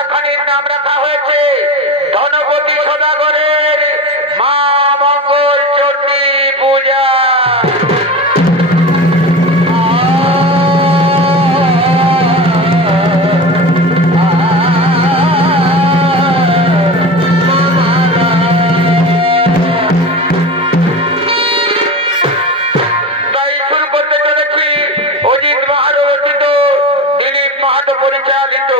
রাখানির নাম রাখা হয়েছে ধনপতি সদাগরের মা মঙ্গল চণ্ডী পূজা। পরিচালিত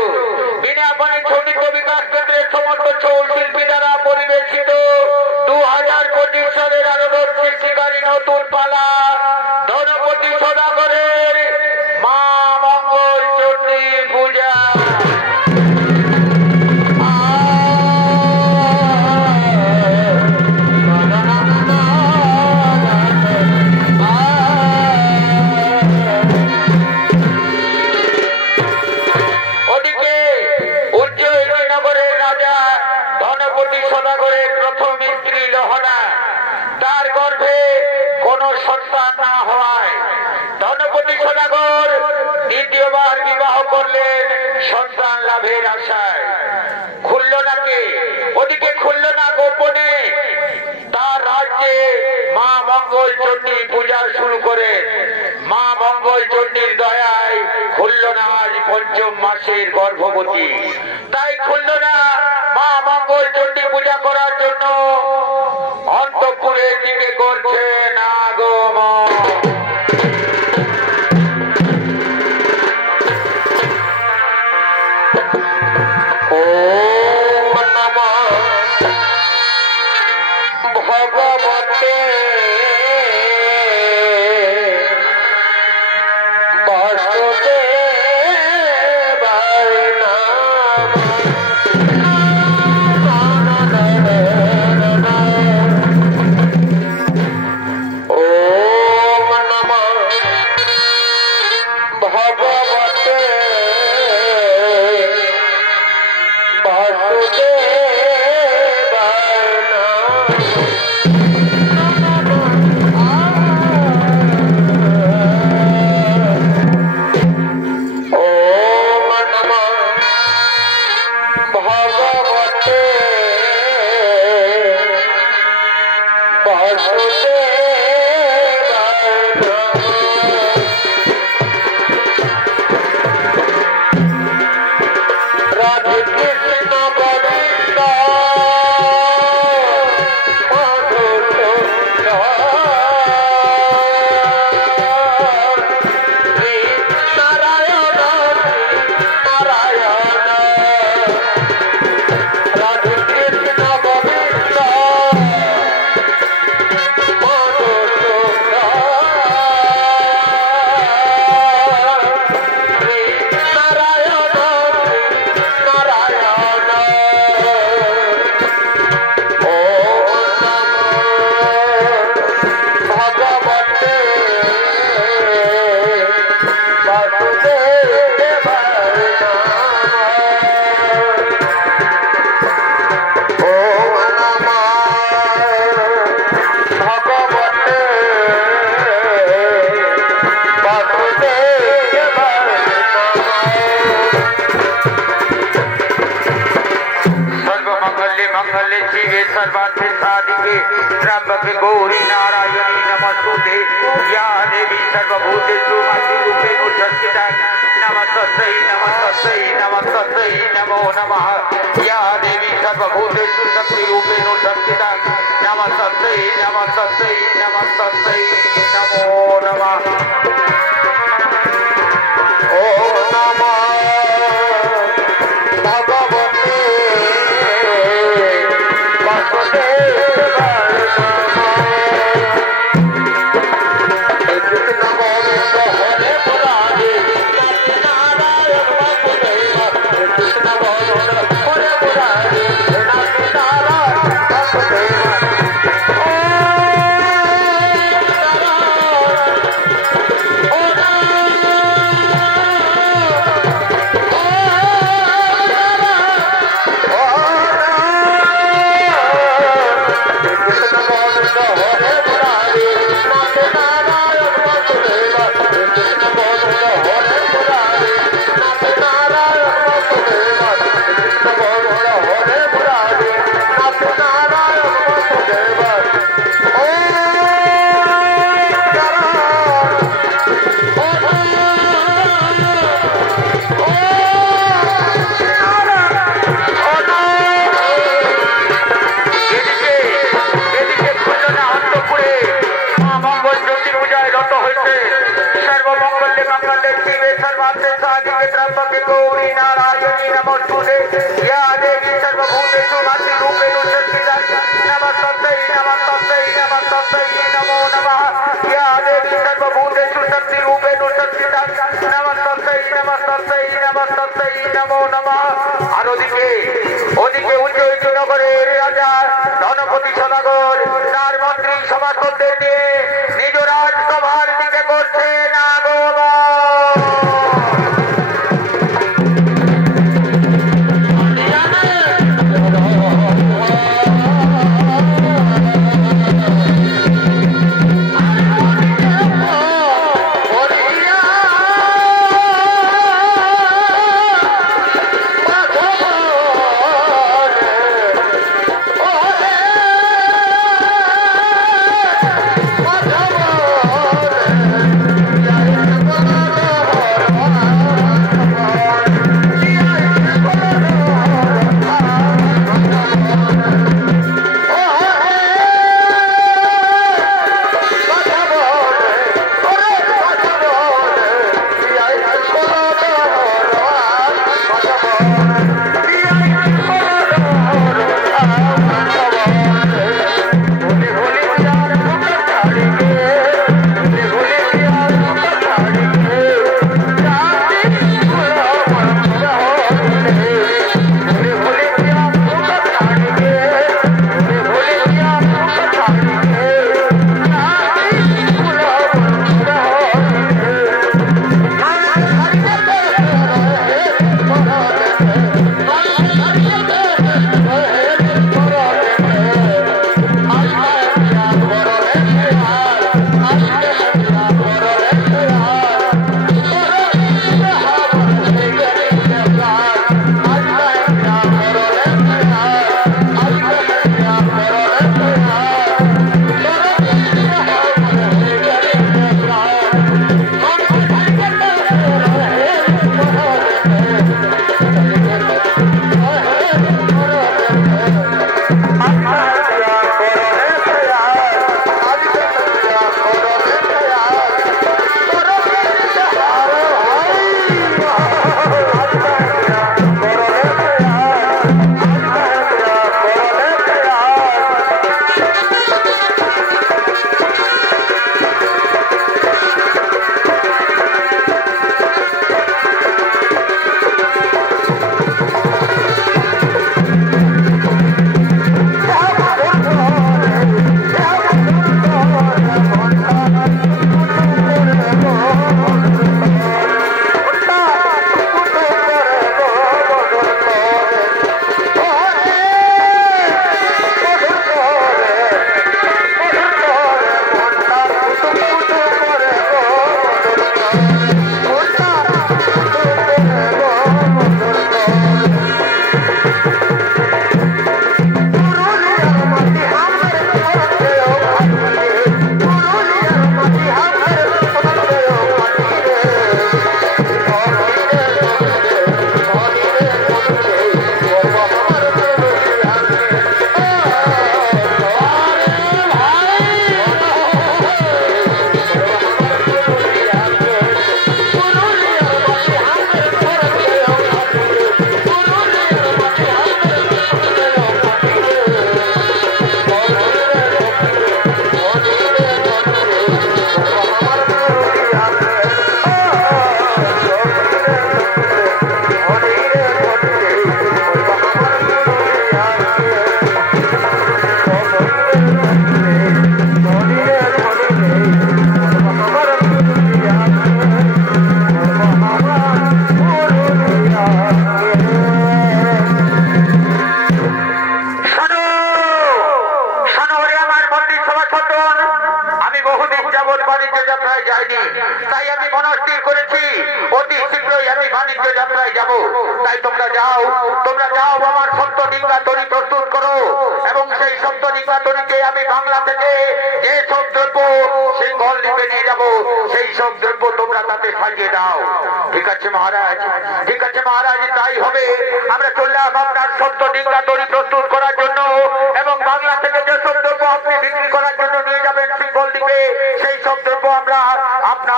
বিনাপানি ছন্দিত বিকাশ কেন্দ্রের সমস্ত ছৌ শিল্পী দ্বারা পরিবেশিত 2025 সালের আলোর সৃষ্টিকারী নতুন পালা ধনপতি সদাগরের মা মঙ্গল চণ্ডী পূজা। সদাগরের প্রথম স্ত্রী লহনা তার গর্ভে কোন সন্তান না হওয়ায় ধনপতি সদাগর দ্বিতীয়বার বিবাহ করলেন সন্তান লাভের আশায়। খুলনাকে ওদিকে খুলনা গোপনে তার রাজ্যে মা মঙ্গল চণ্ডী পূজা শুরু করেন। মা মঙ্গল চণ্ডীর দয়ায় খুলনা আজ পঞ্চম মাসের গর্ভবতী। তাই খুলনা মা মঙ্গল চণ্ডী পূজা করার জন্য অন্তঃপুরের দিকে করছেন আগমন। ওম নমঃ ভগবতে বাসুদেবায় নমঃ। त्र्यंबके गौरी नारायणी नमस्तुते या देवी सर्वभूतेषु मातृरूपेण संस्थिता नमस्तस्यै नमस्तस्यै नमस्तस्यै नमो नमः या देवी सर्वभूतेषु शक्तिरूपेण संस्थिता नमस्तस्यै नमस्तस्यै नमस्तस्यै नमो नमः। ओम नमः भगवते वासुदेवाय Oh कांते साधिके त्र्यंबके गौरी नारायणी नमोस्तुते या देवी सर्वभूतेषु मातृरूपेण संस्थिता नमस्तस्यै नमस्तस्यै नमस्तस्यै नमो नमः या देवी सर्वभूतेषु शक्तिरूपेण संस्थिता नमस्तस्यै नमस्तस्यै नमस्तस्यै नमो नमः আর ওদিকে উজ্জয়িত নগরের রাজা ধনপতি সদাগর তার মন্ত্রী সভাসদদের নিয়ে নিজ রাজসভার দিকে করছে না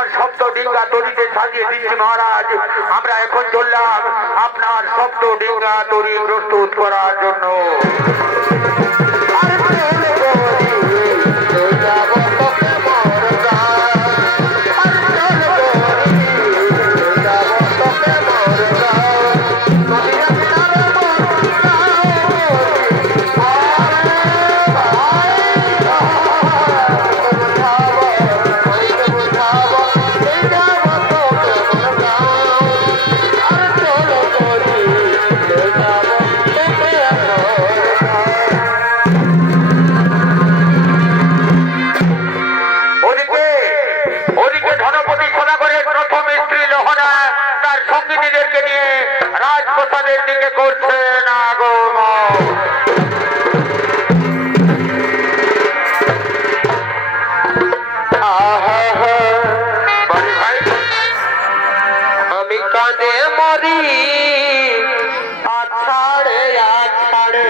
আপনার শব্দ ডিঙ্গা তরিতে সাজিয়ে দিচ্ছি মহারাজ। আমরা এখন চললাম আপনার শব্দ ডিঙ্গা তরি প্রস্তুত করার জন্য। সঙ্গীদেরকে নিয়ে রাজপ্রসাদের দিকে করছেন আগমন। আমি কাঁদে মরি আছাড়ে আছাড়ে,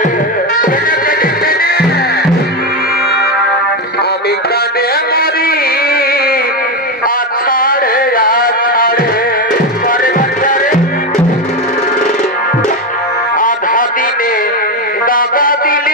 আমি কাঁদে মরি আছাড়ে আছাড়ে, আধা দিনে দাগা দিলে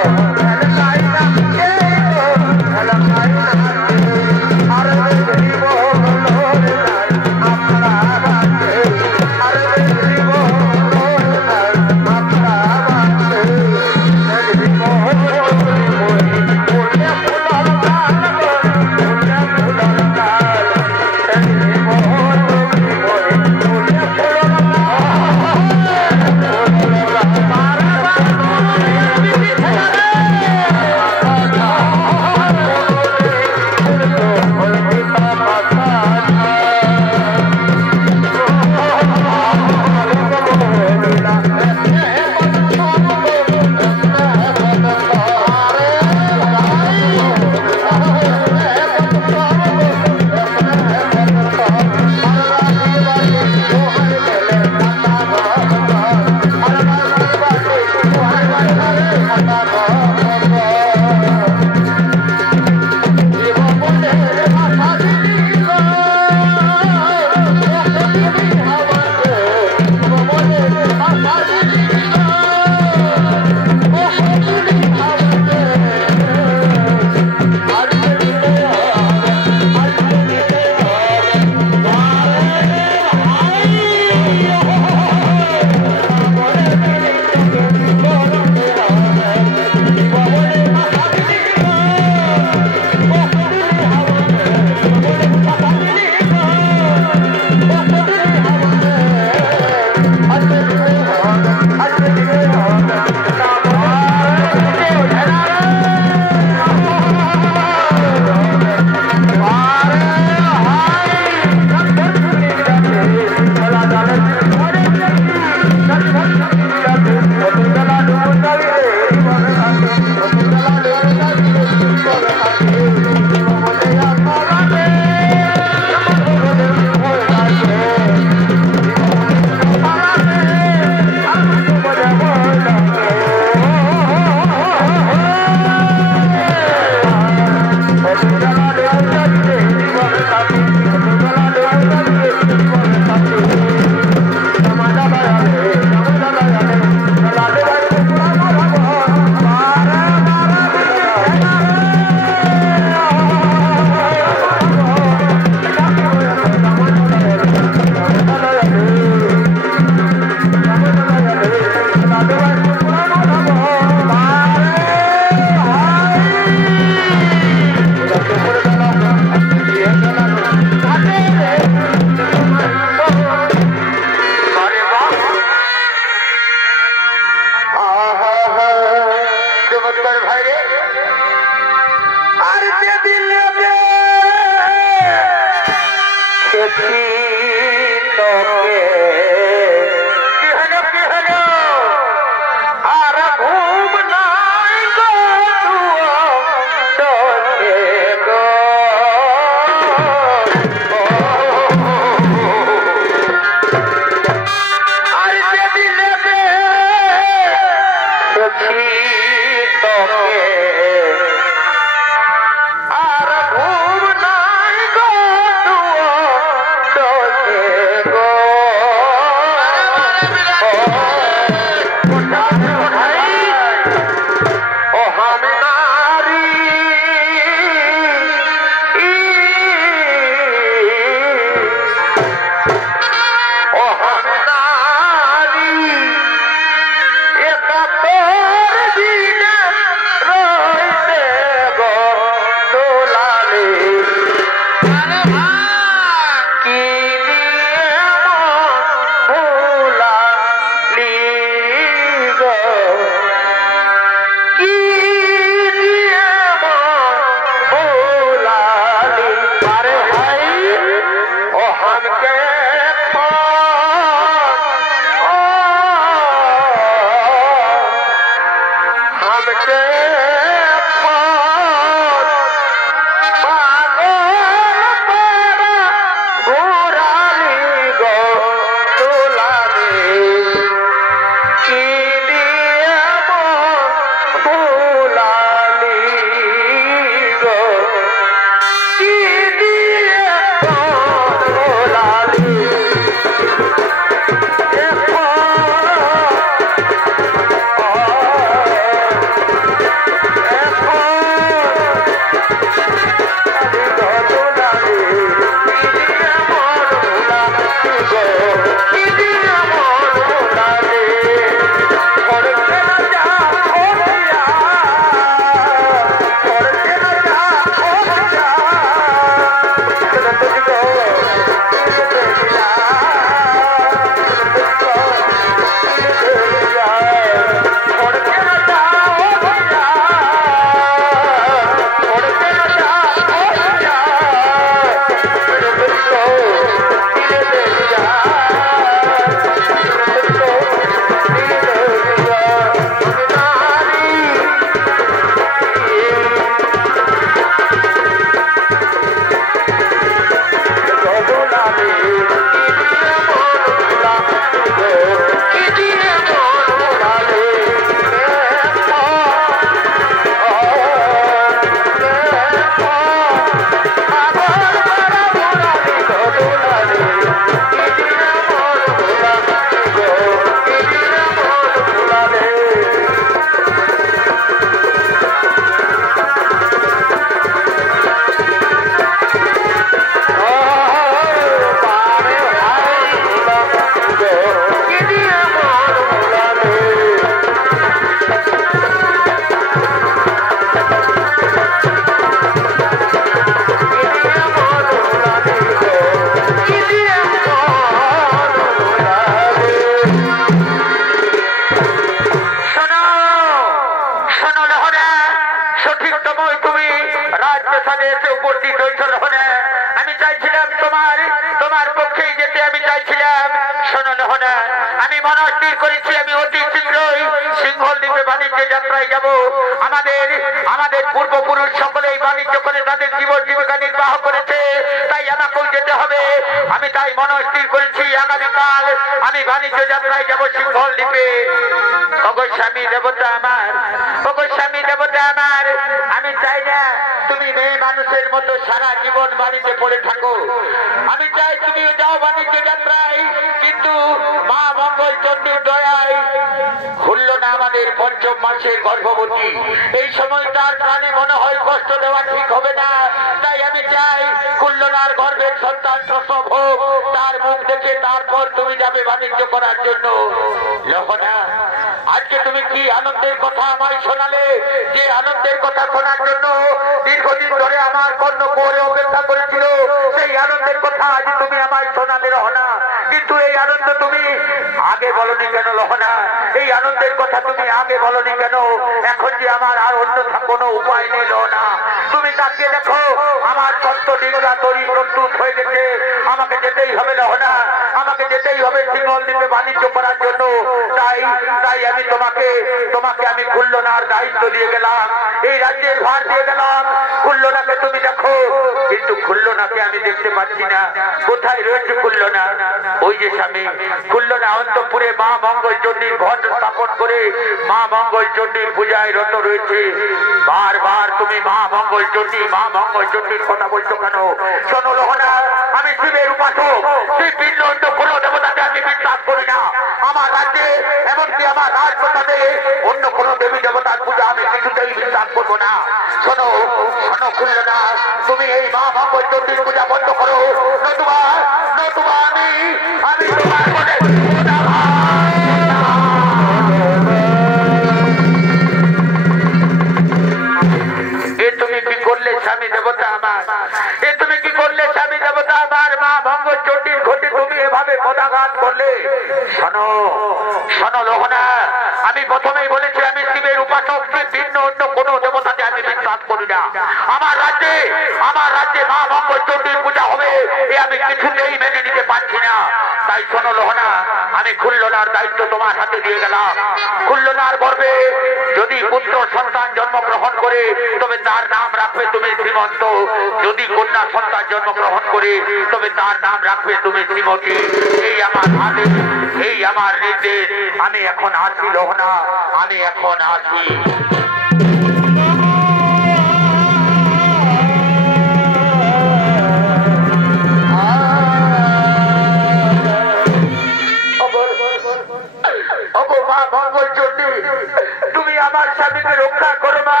তুমি আমার স্বামীকে রক্ষা করো মা,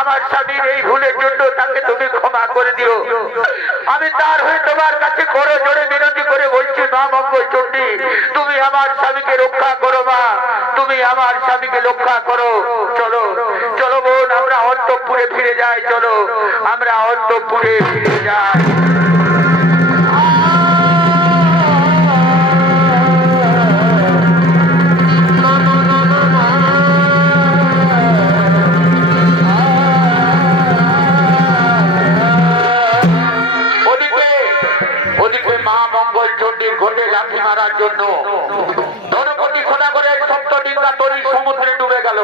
আমার স্বামীর এই ভুলের জন্য তাকে তুমি ক্ষমা চণ্ডী, তুমি আমার স্বামীকে রক্ষা করো মা, তুমি আমার স্বামীকে রক্ষা করো। চলো চলো বোন, আমরা অন্তঃপুরে ফিরে যাই, চলো আমরা অন্তঃপুরে ফিরে যাই। ঘটে লাঠি মারার জন্য ধনপতি সোনাগরের সপ্তডিঙ্গা তরি সমুদ্রে ডুবে গেল।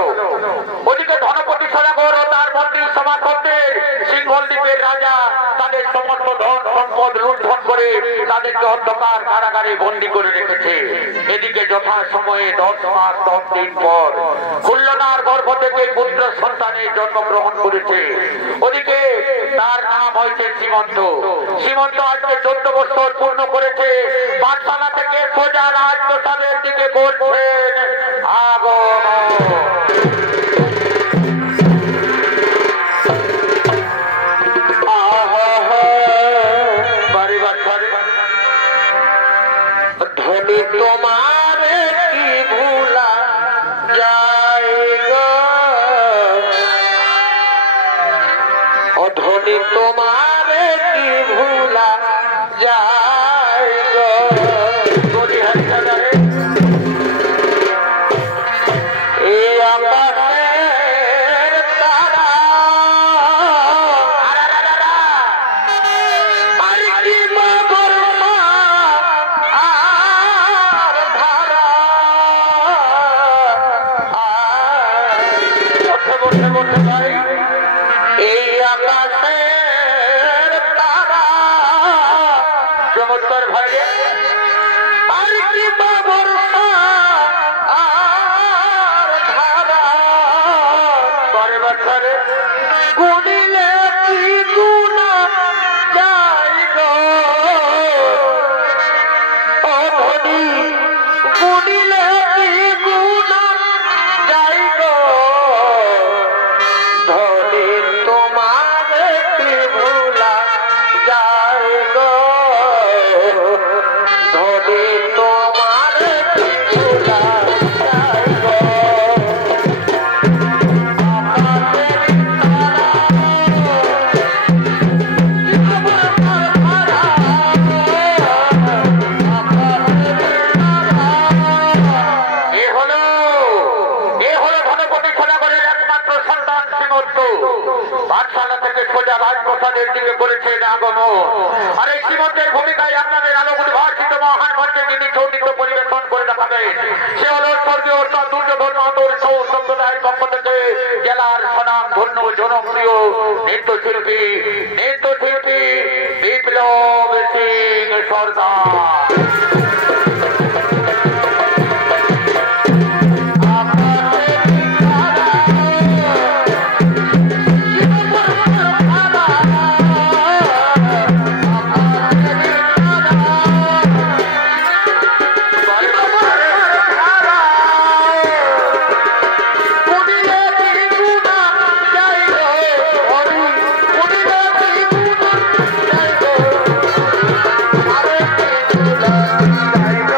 ওদিকে ধনপতি সোনাগর ও তার মন্ত্রী সমাজপত্রের সিংহল দ্বীপের রাজা তাদের সমস্ত ধন সম্পদ লুণ্ঠন করে তাদেরকে অন্ধকার কারাগারে বন্দী করে রেখেছে। এদিকে যথা সময়ে 10 মাস 10 দিন পর খুলনার গর্ভ থেকে পুত্র সন্তানের জন্মগ্রহণ করেছে। ওদিকে তার নাম হয়েছে সীমন্ত। সীমন্ত আজকে 14 বছর পূর্ণ করেছে। পাঠশালা থেকে সোজা রাজপ্রসাদের দিকে বলছেন আগমন। ধনী তোমার কি ভুলা যায় গো, ধনী তোমার কি ভুলা যায় গো। এই আকাশের তারা আর কি মধুর আর ধারা বসে বসে ভাই, এই আকাশের তারা চমৎকার ভাই আর কি মধুর আর ধারা বারে বছরে গুনিলে কি গুণা যায় গো, ও ধনী গুনিলে কি গুণা যায় গো, ধনী তোমার কি ভুলা যায় গো, ধনী তোমার কি ভুলা যায় গো। পাঠশালা থেকে সোজা রাজপ্রসাদের দিকে করেছেন আগমন। আর এই সীমন্তের ভূমিকায় আপনাদের আলোক উদ্ভাসিত মহান মঞ্চে যিনি সঙ্গীত পরিবেশন করে দেখাবেন সে হল স্বর্গীয় দুর্যোধন আদর্শ সম্প্রদায়ের পক্ষ থেকে জেলার স্বনাম ধন্য জনপ্রিয় নৃত্যশিল্পী বিপ্লব সিং সরকার। Bye.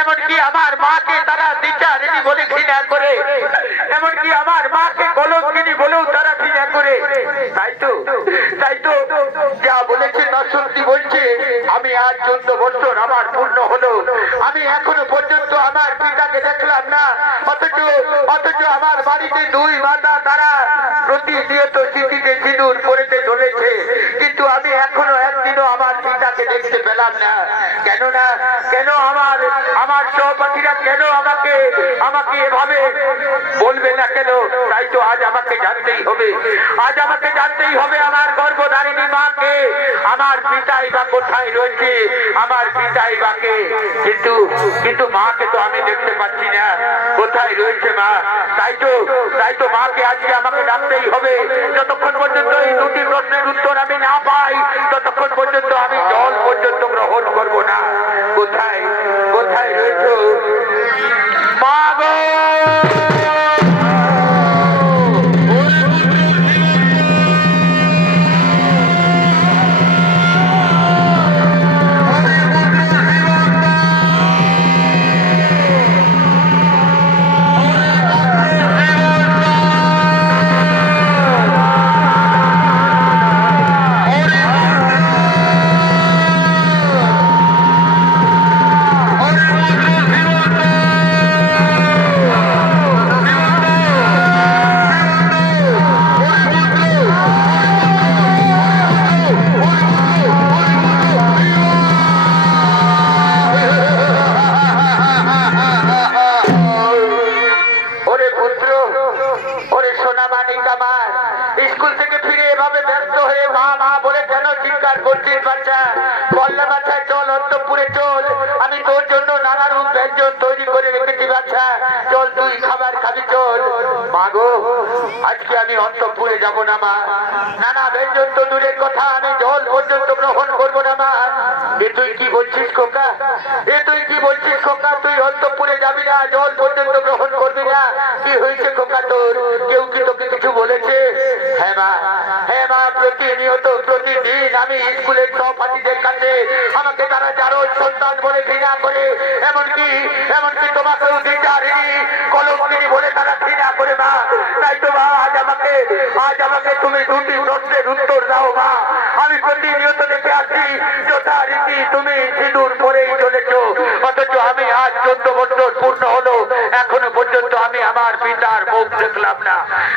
এমনকি আমার মাকে তারা দ্বিচারিণী বলে ঘৃণা করে, এমনকি আমার মাকে কলঙ্কিনী বলেও তারা ঘৃণা করে। তাই তো যা বলেছে তা সত্যি বলছে। আমি আজ 14 বছর আমার পূর্ণ হলো, আমি এখনো পর্যন্ত আমার পিতাকে দেখলাম না, অথচ আমার বাড়িতে 2 মাতা তারা প্রতিনিয়ত স্মৃতিতে সিঁদুর পড়তে চলেছে, কিন্তু আমি এখনো একদিনও আমার পিতাকে দেখতে পেলাম না। কেন আমার সহপাঠীরা কেন আমাকে এভাবে বলবে না কেন? তাই তো আজ আমাকে জানতেই হবে, আমার গর্ভধারিণী মাকে, আমার পিতাই বা কোথায় রয়েছে, আমার পিতাই বাকে, কিন্তু মাকে তো আমি দেখতে পাচ্ছি না, কোথায় রয়েছে মা? তাই তো মাকে আজকে আমাকে ডাকতেই হবে। যতক্ষণ পর্যন্ত এই 2টি প্রশ্নের উত্তর আমি না পাই, ততক্ষণ পর্যন্ত আমি জল পর্যন্ত গ্রহণ করব না। কোথায় রয়েছে মা গো? বিচার করছিস বাচ্চা? বললে বাচ্চা চল অন্তঃপুরে চল, আমি তোর জন্য নানা রূপ ব্যঞ্জন তৈরি করে রেখেছি বাচ্চা, চল তুই খাবার খাবি চল। মা গো আজকে আমি অন্তঃপুরে যাব না মা, নানা ব্যঞ্জন তো দূরের কথা, আমি জল পর্যন্ত গ্রহণ করবো না মা। এ তুই কি বলছিস খোকা? এ তুই কি বলছিস খোকা? তুই অন্তঃপুরে যাবি না, জল পর্যন্ত গ্রহণ করবি না? কি হয়েছে খোকা তোর? কেউ কি তোকে কিছু বলেছে? হ্যাঁ মা, প্রতিনিয়ত প্রতিদিন আমি স্কুলের সহপাঠীদের কাছে আমাকে তারা জারজ সন্তান বলে ঘৃণা করে, এমনকি তোমাকেও দিচারিণী কলঙ্কিনী বলে তারা ঘৃণা করে মা। তাই তো মা আজ আমাকে তুমি দুটি প্রশ্নের উত্তর দাও মা। আমি প্রতিনিয়ত দেখে আসছি যথারীতি তুমি সিঁদুর পরেই চলেছ, অথচ আমি আজ 14 বছর পূর্ণ হলো, এখনো পর্যন্ত আমি আমার পিতার মুখ দেখলাম না।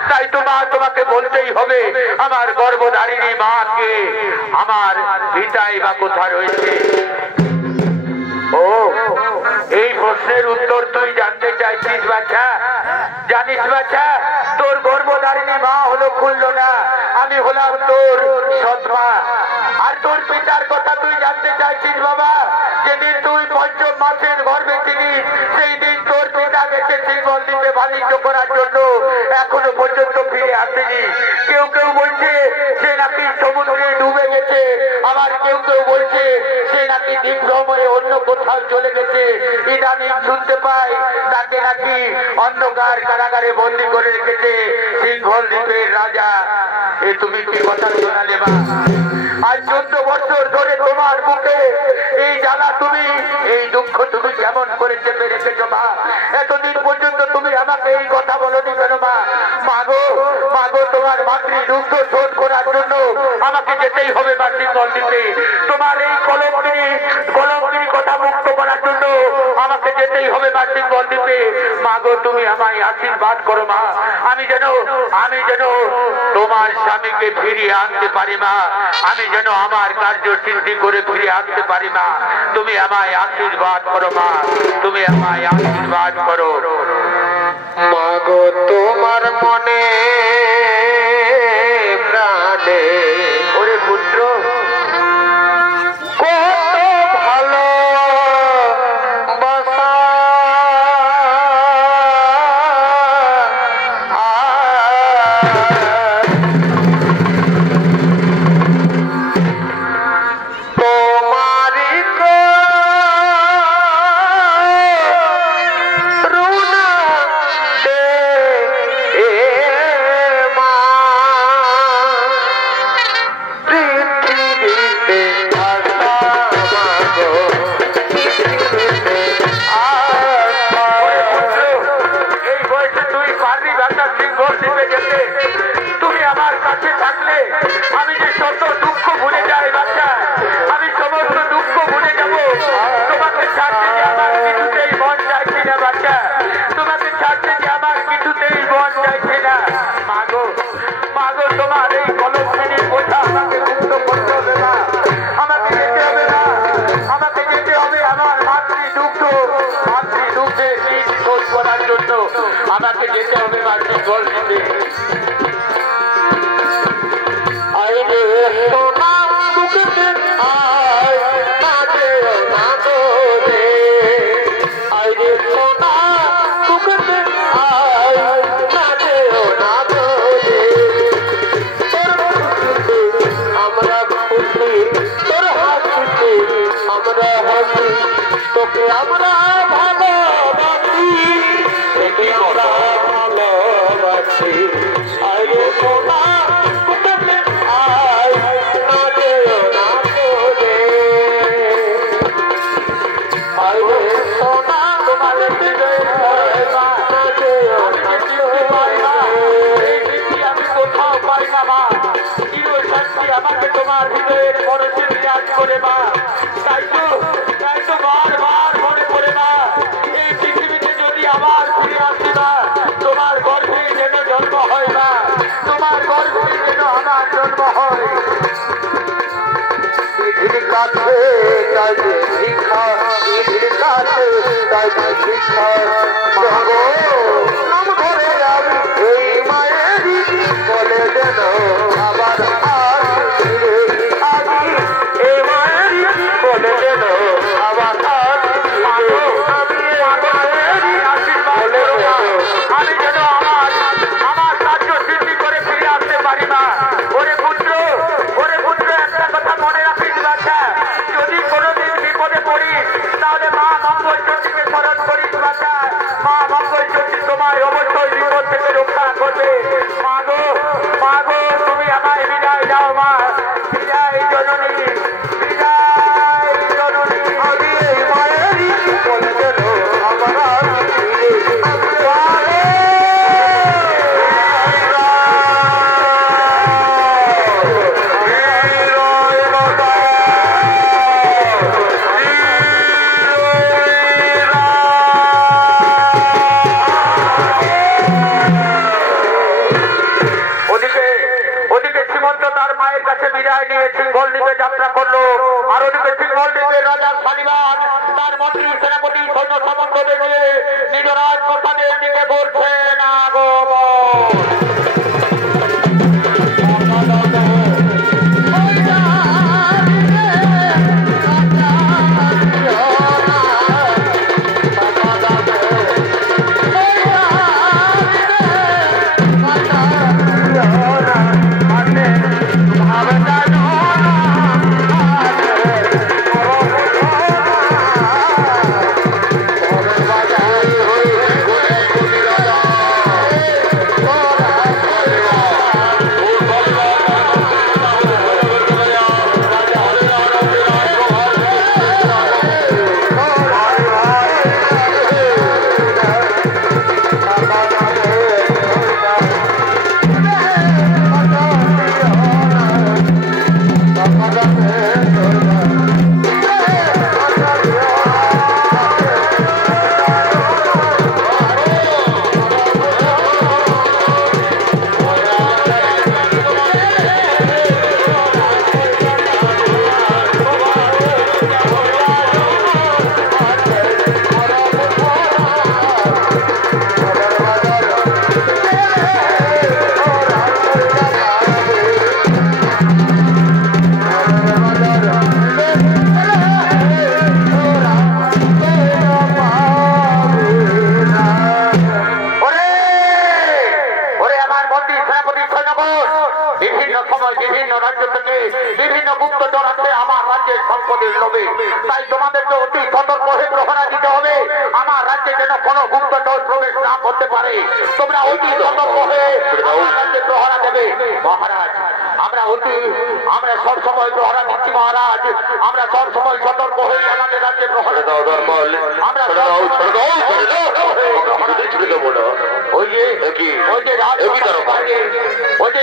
তাই তো মা তোমাকে বলতেই হবে আমার গর্ভধারিণী মাকে, আমার পিতাই বা কোথা রয়েছে? ও এই প্রশ্নের উত্তর তুই জানতে চাইছিস বাচ্চা? জানিস বাচ্চা, তোর গর্ভধারিণী মা হলো খুলনা, আমি হলাম তোর সৎমা। আর তোর পিতার কথা তুই জানতে চাইছিস বাবা? যেদিন তুই 5ম মাসের গর্ভে ছিলিস সেই দিন তোর পিতা গেছে সিঙ্গল দ্বীপে বাণিজ্য করার জন্য, এখনো পর্যন্ত ফিরে আসেনি। কেউ বলছে সে নাকি সমুদ্রে ডুবে গেছে, আবার কেউ বলছে সে নাকি দ্বীপ ভ্রমণে অন্য কোথাও চলে গেছে। ইদানিং শুনতে পাই তাকে নাকি অন্ধকার কারাগারে বন্দী করে রেখেছে সিঙ্গল দ্বীপের রাজা। এ তুমি কি কথা শোনালে মা? আজ 14 বছর ধরে তোমার মুখে এই জ্বালা, তুমি এই দুঃখ তুমি কেমন করে চেপে রেখেছো মা? এতদিন পর্যন্ত তুমি আমাকে এই কথা বলনি কেন মা? মাগো তোমার মাতৃ দুঃখ শোধ করার জন্য আমাকে যেতেই হবে মা সিঙ্গল দ্বীপে। তোমার এই কলঙ্কিনী কথা মুক্ত করার জন্য আমাকে যেতেই হবে মা সিঙ্গল দ্বীপে। মাগো তুমি আমায় আশীর্বাদ করো মা, আমি যেন তোমার স্বামীকে ফিরিয়ে আনতে পারি মা, আমি যেন আমার কার্য সিদ্ধি করে ফিরে আসতে পারি মা। তুমি আমায় আশীর্বাদ করো মা, তুমি আমায় আশীর্বাদ করো। মাগো তোমার মনে প্রাণে ওরে পুত্র কত ভালো বাসা, তোমারি করুণা মা পৃথিবীতে আসা মাগো, পৃথিবীতে আসা। এই বয়সে তুই পারবি বাচ্চা সিঙ্গল দ্বীপে যেতে? তুমি আমার কাছে থাকলে আমি যে শত দুঃখ ভুলে যাই বাচ্চা, আমি সমস্ত দুঃখ ভুলে যাব। তোমাকে ছাড়তে যে আমার কিছুতেই মন চাইছে না বাচ্চা, তোমাকে ছাড়তে যে আমার কিছুতেই মন চাইছে না। মাগো তোমার এই কলঙ্কিনীর বোঝা আমাকে মুক্ত করতে হবে না, আমাকে যেতে হবে না, আমাকে যেতে হবে আমার মাতৃদুগ্ধের ঋণ শোধ করার জন্য আমাকে যেতে হবে সিঙ্গল দ্বীপে। আইরে সোনা বুকেতে আয় না যেও না তোরে, আইরে সোনা বুকেতে আয় না যেও না তোরে। তোর খুশিতে আমরা খুশি, তোর হাসিতে আমরা হাসি, তোকে আমরা ভালোবাসি, তোকে আমরা ভালোবাসি। আইরে সোনা বুকেতে আয় না যেও না তোরে, আইরে সোনা তোমার হৃদয়ে না যেও না আমি কোথাও পাই না মা, চিরশান্তি আমাকে তোমার হৃদয়ের পরশে বিরাজ করে মা। তাই তো বারবার মনে পড়ে মা, এই পৃথিবীতে যদি আবার ফিরে আসি মা, তোমার গর্ভে যেন জন্ম হয় মা, তোমার গর্ভে যেন আমার জন্ম হয়। বিধির কাছে চাইবে ভিক্ষা, বিধির কাছে চাইবে ভিক্ষা। মাগো নাম ধরে আমি এই মায়েরই বলে যেন আবার আসি রে, আমি সিংহলদ্বীপের রাজা শালিবান তার মন্ত্রী সেনাপতি সৈন্য সামন্ত নিয়ে নিজ রাজপ্রাসাদের দিকে ঘুরছেন আগমন।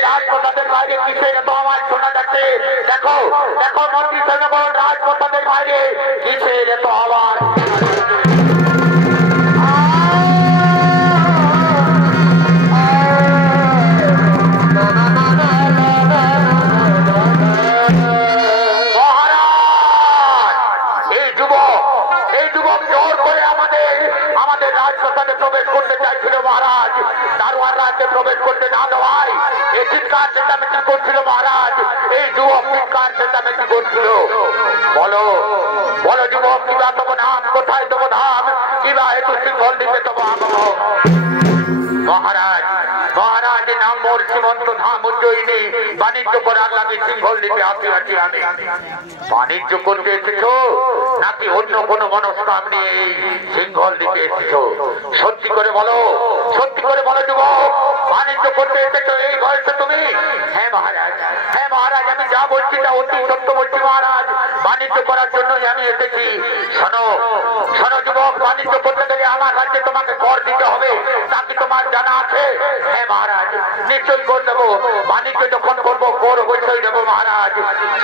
রাজপ্রাসাদের বাইরে কিসের এত আওয়াজ শোনা যাচ্ছে? দেখো দেখো মন্ত্রী সৈন্যগণ, রাজপ্রাসাদের বাইরে কিসের এত আওয়াজ? প্রবেশ করতে চাইছিল মহারাজ, দারোয়ান রাজ্যে প্রবেশ করতে না দেওয়ায় এই চিৎকার চেঁচামেচি করছিল মহারাজ। এই যুবক চিৎকার চেঁচামেচি করছিল। বলো বলো যুবক, কিবা তব নাম, কোথায় তব ধাম, কিবা হেতু সিংহলদ্বীপে তব আগমন? মহারাজ মহারাজ নাম মোর সীমন্ত ধাম উজ্জয়িনী, বাণিজ্য করার লাগে সিংহলদ্বীপে আসিয়াছি আমি। বাণিজ্য করতে এসেছো নাকি অন্য কোনো মনস্কাম নিয়ে এই সিংহলদ্বীপে এসেছো? সত্যি করে বলো, সত্যি করে বলো যুবক, বাণিজ্য করতে এসেছো এই বয়সে তুমি? হ্যাঁ মহারাজ, হ্যাঁ মহারাজ, আমি যা বলছি তা অতি সত্য বলছি মহারাজ। বাণিজ্য করার জন্যই আমি এসেছি। শোনো শোনো যুবক, বাণিজ্য করতে গেলে আমার রাজ্যে তোমাকে কর দিতে হবে, তা কি তোমার জানা আছে? হ্যাঁ মহারাজ, নিশ্চয়ই কর দেবো। বাণিজ্য যখন করবো কর অবশ্যই দেবো মহারাজ।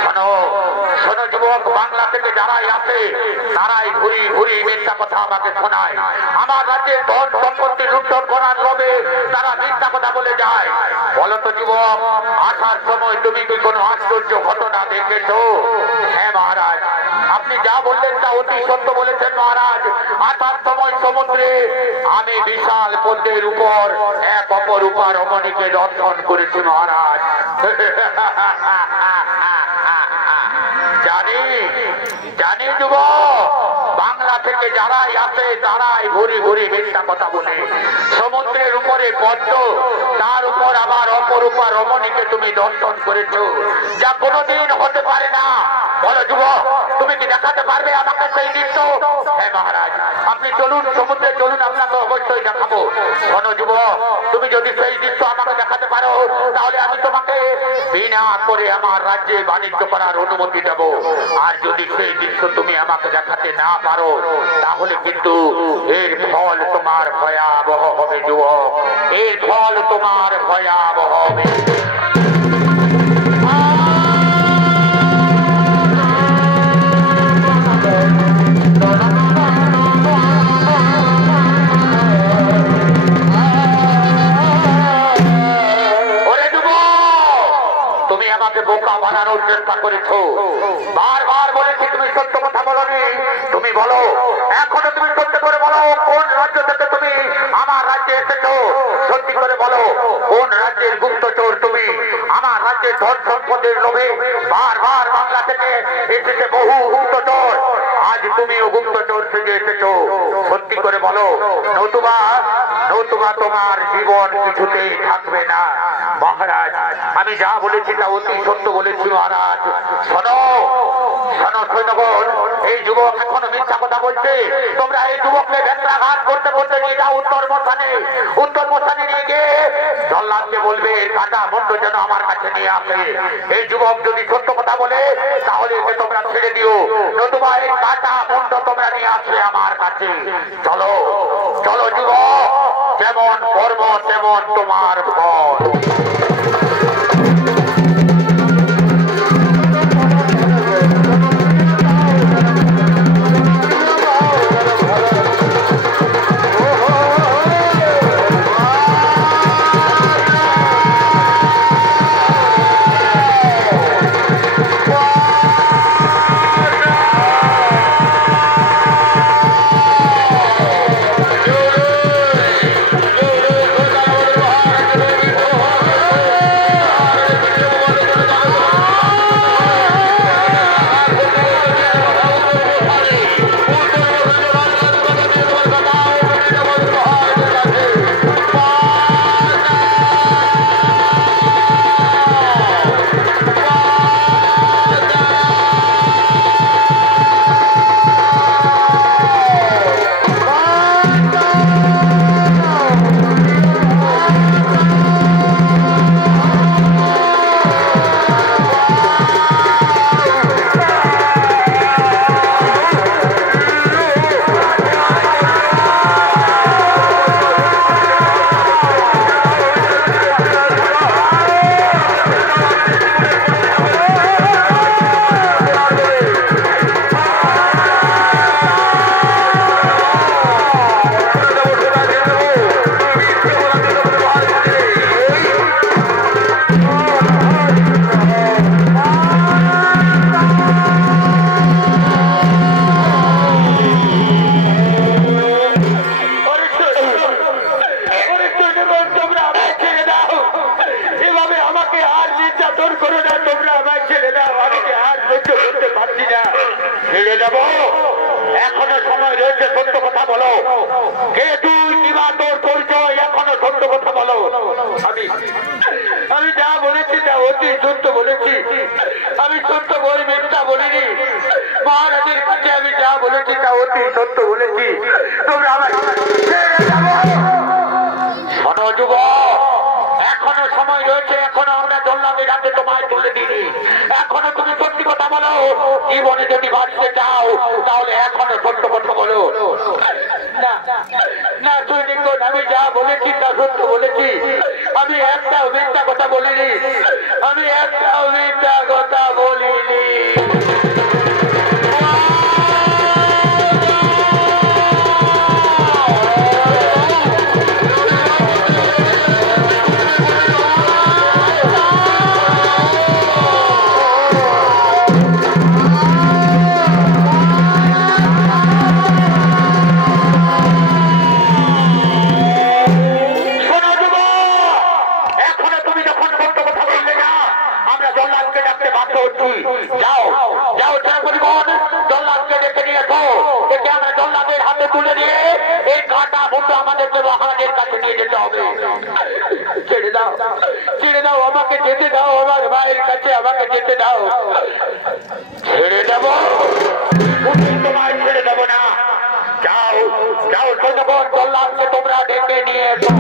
শোনো শোনো যুবক, বাংলা থেকে যারাই আসে তারাই ঘুরি ঘুরি মিথ্যা কথা আমাকে শোনায়। আমার রাজ্যে ধন সম্পত্তি লুণ্ঠন করার লোভে তারা মিথ্যা কথা বলে যায়। বলো তো যুবক, আসার সময় তুমি কি কোনো আশ্চর্য ঘটনা দেখেছো? হ্যাঁ মহারাজ, আপনি যা বললেন তা অতি সত্য বলেছেন মহারাজ। আসার সময় সমুদ্রে আমি বিশাল পদ্মের উপর এক অপরূপা রমণীকে দর্শন করেছি মহারাজ। জানি জানি যুবক, বাংলা থেকে যারাই আসে তারাই ঘুরি ঘুরি মিথ্যা কথা বলে। সমুদ্রের উপরে পদ্ম, তার উপর আবার অপরূপা রমণীকে তুমি দর্শন করেছো, যা কোনোদিন হতে পারে না। বলো যুবক, তুমি কি দেখাতে পারবে আমাকে সেই দৃশ্য? হ্যাঁ মহারাজ, আপনি চলুন, সমুদ্রে চলুন, আপনাকে অবশ্যই দেখাবো। শোনো যুবক, তুমি যদি সেই দৃশ্য আমাকে দেখাতে পারো তাহলে আমি তোমাকে বিনা করে আমার রাজ্যে বাণিজ্য করার অনুমতি দেব। আর যদি সেই দৃশ্য তুমি আমাকে দেখাতে না পারো তাহলে কিন্তু এর ফল তোমার ভয়াবহ হবে যুবক, এর ফল তোমার ভয়াবহ হবে। বোকা বানানোর চেষ্টা করেছো, বারবার বলেছি তুমি সত্য কথা বলো, এখনো তুমি সত্যি করে বলো, কোন রাজ্য থেকে তুমি আমার রাজ্যে এসেছো? সত্যি করে বলো, কোন রাজ্যের গুপ্তচর তুমি? আমার রাজ্যের ধন সম্পদের লোভে বারবার বাংলা থেকে এসেছে বহু গুপ্তচর, আজ তুমিও গুপ্তচর সেজে এসেছো। সত্যি করে বলো, নতুবা তোমার জীবন কিছুতেই থাকবে না। মহারাজ, আমি যা বলেছি তা অতি সত্য বলেছি মহারাজ। শোনো সৈন্যগণ, এই যুবক এখনো মিথ্যা কথা বলছে। তোমরা এই যুবককে ব্যত্রাঘাত করতে করতে নিয়ে যাও উত্তর মশানে নিয়ে গিয়ে জল্লাদকে বলবে কাটা মুন্ড যেন আমার কাছে নিয়ে আসে। এই যুবক যদি সত্য কথা বলে তাহলে একে তোমরা ছেড়ে দিও, নতুবা এই কাটা মুন্ড তোমরা নিয়ে আসবে আমার কাছে। চলো যুবক, যেমন কর্ম তেমন তোমার ফল। এখনো সময় রয়েছে, সত্য কথা বলো। কে তুই, কিবা তোর পরিচয়, এখনো সত্য কথা বলো। আমি যা বলেছি তা অতি সত্য বলেছি, আমি সত্য বই মিথ্যা বলিনি। মহারাজের কাছে আমি যা বলেছি তা অতি সত্য বলেছি। তোমরা আমার শোনো যুবক, এখনো সময় রয়েছে, এখনো আমরা জল্লাদের হাতে তোমায় তুলে দিইনি। এখনো তুমি সত্যি কথা বলো, জীবনে যদি বাঁচতে চাও তাহলে এখনো সত্য কথা বলো। না সৈনিকগণ, আমি যা বলেছি তা সত্য বলেছি, আমি একটাও মিথ্যা কথা বলিনি, আমি একটাও মিথ্যা কথা বলিনি। ছেড়ে দাও, আমাকে যেতে দাও, আমার ভাইয়ের কাছে আমাকে যেতে দাও। ছেড়ে দেবো? তোমায় ছেড়ে দেবো না। যাও জনগণ, জল্লাদকে তোমরা ডেকে নিয়ে এসো।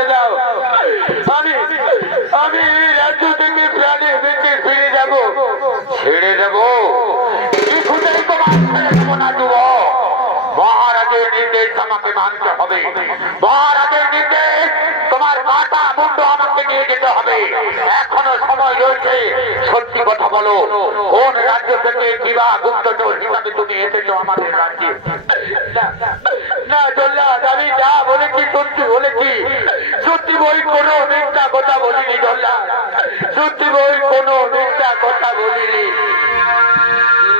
ছেড়ে দাও। আমি রাজ্য থেকে প্রাণে বেঁচে ফিরে যাব। ছেড়ে দেব? কিছুতেই তোমার ছেড়ে দেব না যুবক। মহারাজের নির্দেশ আমাকে মানতে হবে। মহারাজের নির্দেশ, তোমার মাথা মুন্ড আমাকে নিয়ে যেতে হবে। এখনো সময় রয়েছে। সত্যি কথা বলো, কোন রাজ্য থেকে বিবাহ গুপ্তচর হিসাবে তুমি এসেছো আমাদের রাজ্যে? না জল্লাদ, আমি যা বলেছি সত্যি বলেছি। সত্যি বই কোনো মিথ্যা কথা বলিনি জল্লাদ। সত্যি বই কোনো মিথ্যা কথা বলিনি।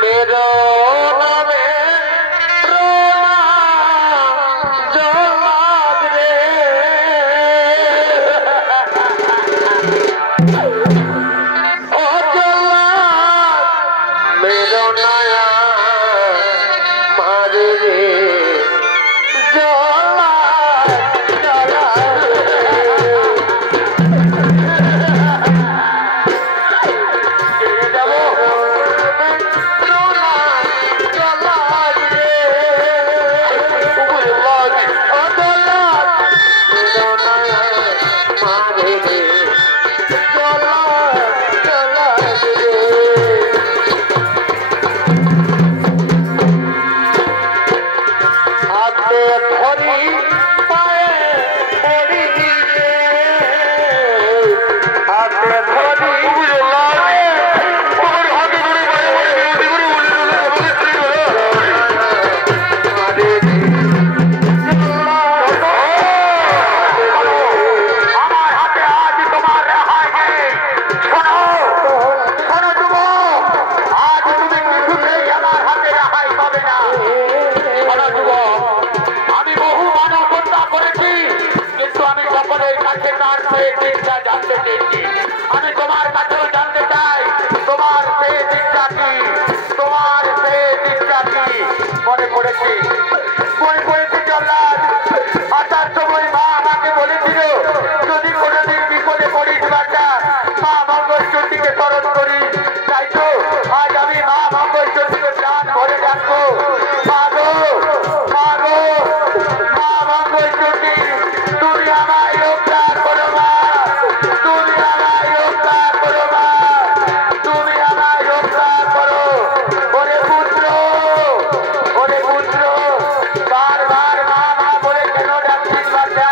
মেরো নামে বারবার মা মা বলে কেন ডাকছিস বাচ্চা?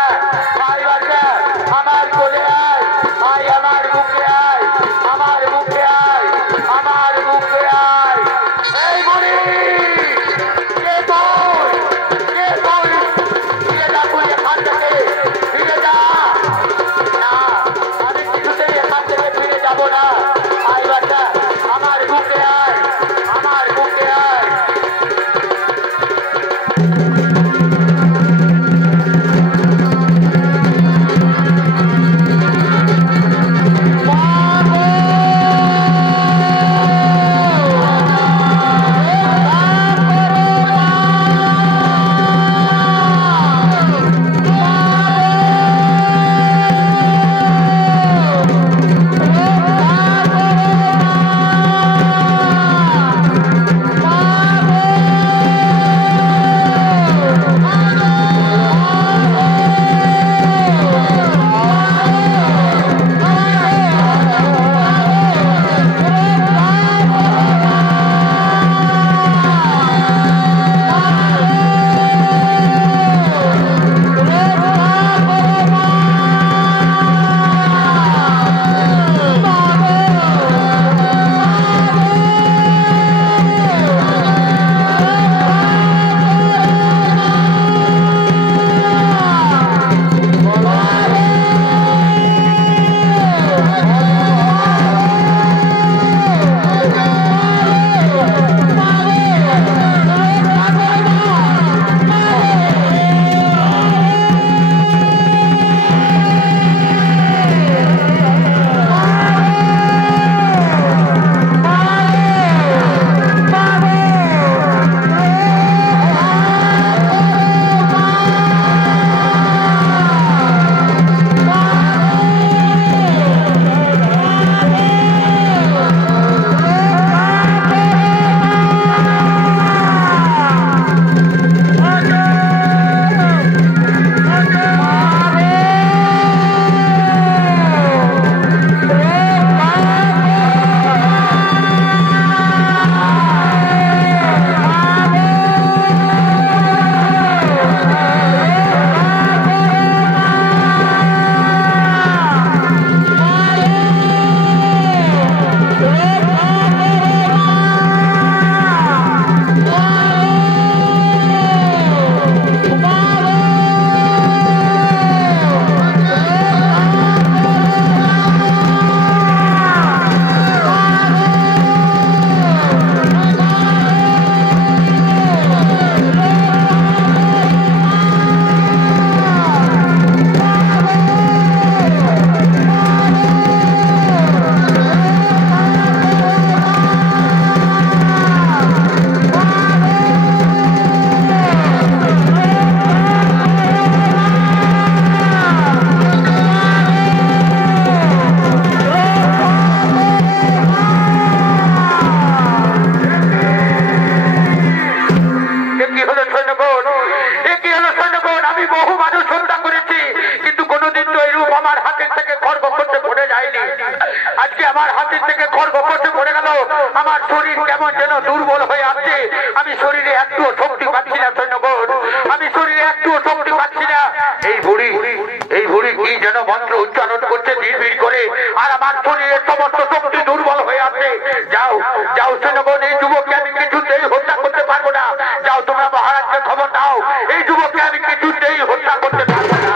যেন মন্ত্র উচ্চারণ করছে ভিড় করে, আর আমার শরীরের সমস্ত শক্তি দুর্বল হয়ে আছে। যাও যাও সেনগণ, এই যুবককে আমি কিছুতেই হত্যা করতে পারবো না। যাও তোমরা মহারাজকে খবর দাও, এই যুবককে আমি কিছুতেই হত্যা করতে পারবো না।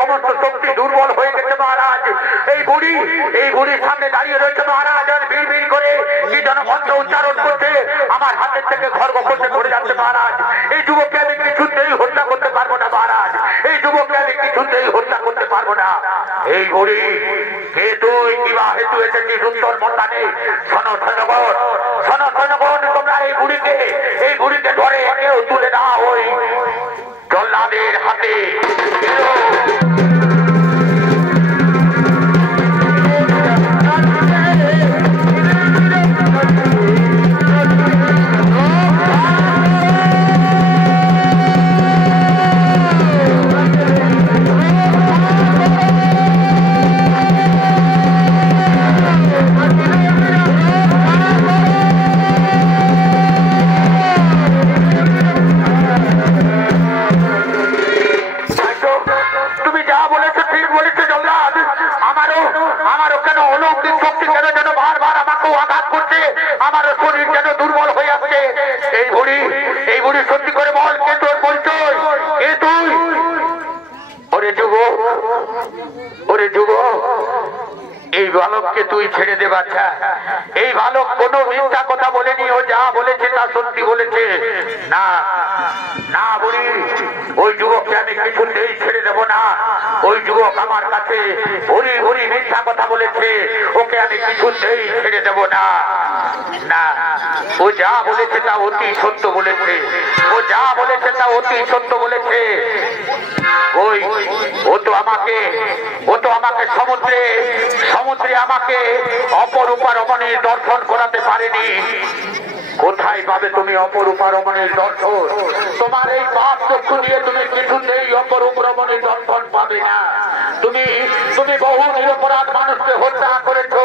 সমস্ত শক্তি দুর্বল হয়ে গেছে মহারাজ। এই বুড়ির সামনে দাঁড়িয়ে রয়েছে মহারাজ, আর ভিড় করে কি যেন মন্ত্র উচ্চারণ করছে, আমার হাতের থেকে খড়গ করতে পড়ে যাচ্ছে মহারাজ। এই যুবককে আমি কিছুতেই হত্যা করতে পারবো না মহারাজ, এই যুবককে আমি কিছুতেই হত্যা করতে পারবো না। এই বুড়ি কে তুই, কিবা হেতু এসেছিস উত্তর মন্দানে? শোনো সৈন্যগণ, তোমরা এই বুড়িকে ধরে কেউ তুলে দাও ওই জল্লাদের হাতে। এই বুড়ি সত্যি করে বল, কে তোর পরিচয়? কে তুই? ওরে যুবক, এই বালককে তুই ছেড়ে দে বাচ্চা। এই বালক কোনো মিথ্যা কথা বলেনি, ও যা বলেছে তা সত্যি বলেছে। না না বুড়ি, ওই যুবককে আমি কিছুতেই ছেড়ে দেব না। ওই যুবক আমার কাছে বুড়ি মিথ্যা কথা বলেছে, ওকে আমি কিছুতেই ছেড়ে দেব না। না, ও যা বলেছে তা অতি সত্য বলেছে, ও যা বলেছে তা অতি সত্য বলেছে। ও তো আমাকে সমুদ্রে আমাকে অপরূপা রমণীর দর্শন করাতে পারেনি। কোথায় পাবে তুমি অপরূপা রমণীর দর্শন? তোমার এই পাপ চক্ষু দিয়ে তুমি কিছুতেই অপরূপ রমণীর দর্শন পাবে না। তুমি বহু নিরপরাধ মানুষকে হত্যা করেছো,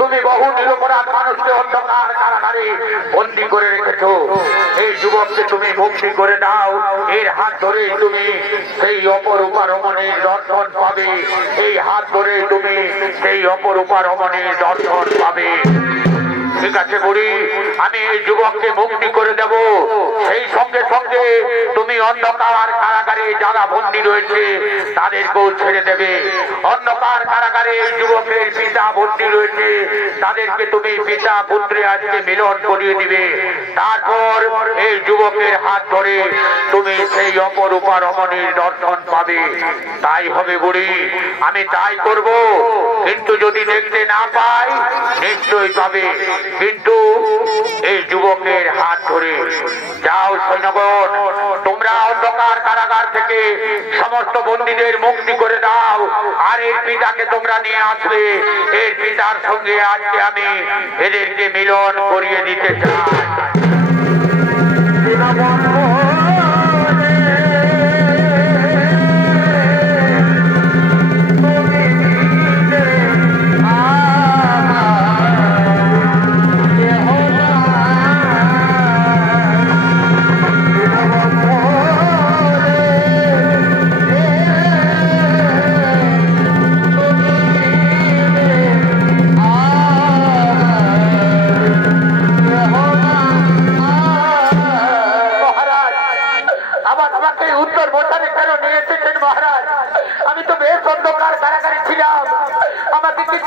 তুমি বহু নিরপরাধ মানুষকে অন্ধকার কারাগারে বন্দী করে রেখেছো। এই যুবককে তুমি মুক্তি করে দাও, এর হাত ধরে তুমি সেই অপরূপা রমণীর দর্শন পাবে। এই হাত ধরে তুমি সেই অপরূপা রমণীর দর্শন পাবে। ঠিক আছে বুড়ি, আমি এই যুবককে মুক্তি করে দেব। সেই সঙ্গে সঙ্গে তুমি অন্ধকার কারাগারে যারা বন্দী রয়েছে তাদেরকেও ছেড়ে দেবে। অন্ধকার কারাগারে এই যুবকের পিতা বন্দী রয়েছে, তাদেরকে তুমি পিতা পুত্রে আজকে মিলন করিয়ে দিবে। তারপর এই যুবকের হাত ধরে তুমি সেই অপরূপা রমণীর দর্শন পাবে। তাই হবে বুড়ি, আমি তাই করব। কিন্তু যদি দেখতে না পাই নিশ্চয়ই পাবে। কিন্তু এই যুবকের হাত ধরে যাও সৈন্যগণ, তোমরা অন্ধকার কারাগার থেকে সমস্ত বন্দীদের মুক্তি করে দাও, আর এর পিতাকে তোমরা নিয়ে আসবে। এর পিতার সঙ্গে আজকে আমি এদেরকে মিলন করিয়ে দিতে চাই।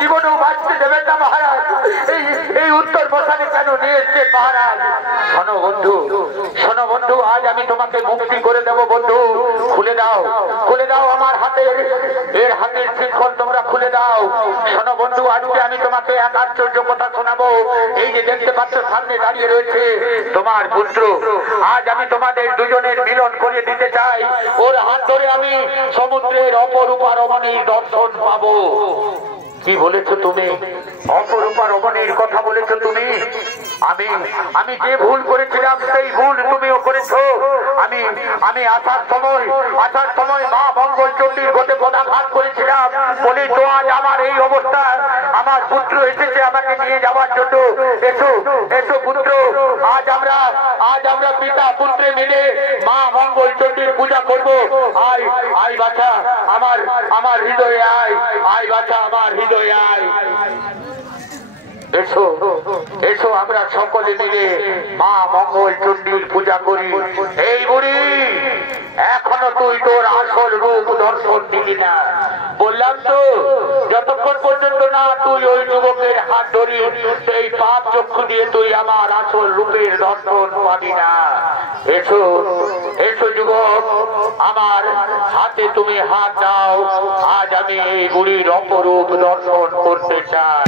জীবনেও বাঁচতে দেবেন না মহারাজ, এই উত্তর বসানে কেন নিয়ে এসছেন মহারাজ? শোনো বন্ধু, আজ আমি তোমাকে মুক্তি করে দেবো বন্ধু। খুলে দাও আমার হাতের শৃঙ্খল তোমরা খুলে দাও। শোনো বন্ধু, আজকে আমি তোমাকে এক আশ্চর্য কথা শোনাবো। এই যে দেখতে পাচ্ছ সামনে দাঁড়িয়ে রয়েছে তোমার পুত্র, আজ আমি তোমাদের দুজনের মিলন করে দিতে চাই। ওর হাত ধরে আমি সমুদ্রের অপরূপা রমণীর দর্শন পাবো। কি বলেছো তুমি? অপরূপা রমণীর কথা বলেছো তুমি? আমি যে ভুল করেছিলাম সেই ভুল তুমিও করেছো। আমি আসার সময় মা মঙ্গল চণ্ডীর গোটে পদাঘাত করেছিলাম বলে তো আজ আমার এই অবস্থা। আমার পুত্র এসেছে আমাকে নিয়ে যাওয়ার জন্য। এসো এসো পুত্র, আজ আমরা পিতা পুত্রে মিলে মা মঙ্গল চণ্ডীর পূজা করবো। আয় আয় বাছা, আমার হৃদয়ে আয় বাছা, আমার হৃদয়ে আয়। এসো এসো, আমরা সকলে মিলে মা মঙ্গল চণ্ডীর পূজা করি। এই বুড়ি, এখনো তুই তোর আসল রূপ দর্শন দিলি না। বললাম তো, যতক্ষণ পর্যন্ত না তুই ওই যুবকের হাত ধরি সেই পাপ চক্ষু দিয়ে তুই আমার আসল রূপের দর্শন পাবি না। এসো এসো যুবক, আমার হাতে তুমি হাত দাও। আজ আমি এই বুড়ির অপরূপ দর্শন করতে চাই।